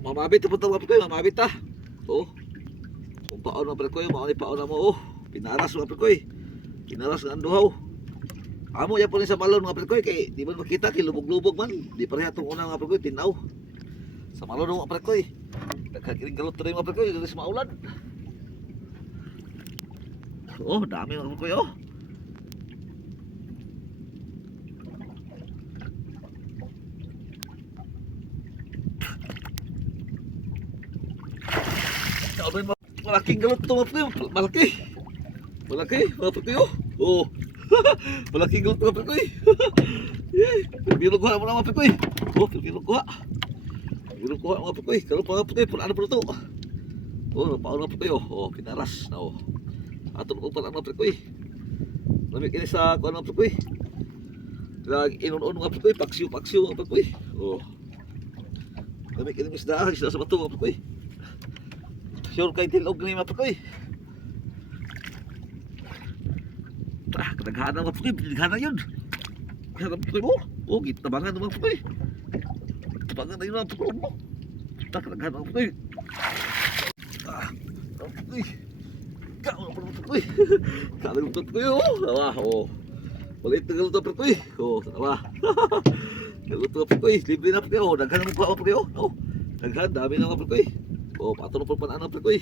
Mamabit po ito mga prekoy, mamabit ta. Oh. Kung paon mga prekoy, mauni paon na mo. Oh. Pinaras mga prekoy. Pinaras ng anduhaw. Amo yan po rin sa malon mga prekoy. Kaya di man makita, kilubog-lubog man. Di pareha itong una mga prekoy, tinaw. Sa malon mga prekoy. Nagkakiling galot na rin mga prekoy, galis maulan. Oh, dami mga prekoy oh. Malaking galot ito mga prekoy. Malaki. Malaki mga prekoy oh. Oh. Malaking galot mga prekoy. Bilog kuha mo na mga prekoy. Oh, bilog kuha. Bilog kuha mga prekoy. Kalau pa mga prekoy, ano po ito? Oh, napaon mga prekoy oh. Oh, pinaras na oh. Ato ko pala mga prekoy. Lamig ini sa kuha mga prekoy. Inon-on mga prekoy. Paksiw-paksiw mga prekoy. Oh. Lamig ini isda sa bato mga prekoy. Sure kay tilog ni mga prekoy. Kadaghan ng mga prekoy, kadaghan na yun. Kadaghan ng prekoy mo. Oh, gitabangan ng mga prekoy. Tabangan na yun mga prekoy mo. Kadaghan ng prekoy. Mga prekoy. Kao na mga prekoy. Kao na mga prekoy oh. Tawa oh. Walit na galuto prekoy. Oh, tawa. Galuto prekoy. Libre na prekoy oh. Daghan ng mga prekoy oh. Daghan, dami na mga prekoy. Oh, pato na po panaan ng prekoy.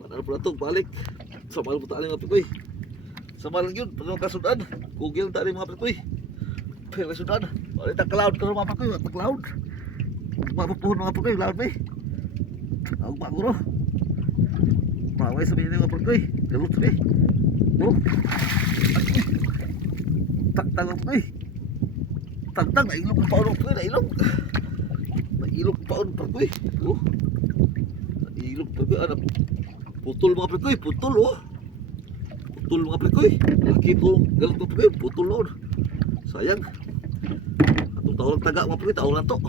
Panaan po na ito, balik. Sa mahal po tayo mga prekoy. Sa mahal yun, pag kasudan. Google na tayo mga prekoy. Pag kasudan. Walit ang cloud ka mga prekoy. Walit ang cloud. Mapupuhon mga prekoy. Cloud ba eh. Tawag ba guro. Maway sabihin mga prekoy. Galut ba eh. Oh. Tagtang mga prekoy. Tagtang. Nailog ang paon mga prekoy. Nailog. Nailog ang paon mga prekoy. Oh. Ilog prekoy, ano? Putol mga prekoy, putol oh. Putol mga prekoy. Laki itong galit mga prekoy, putol oh. Sayang. Atong taon taga mga prekoy, taon na to.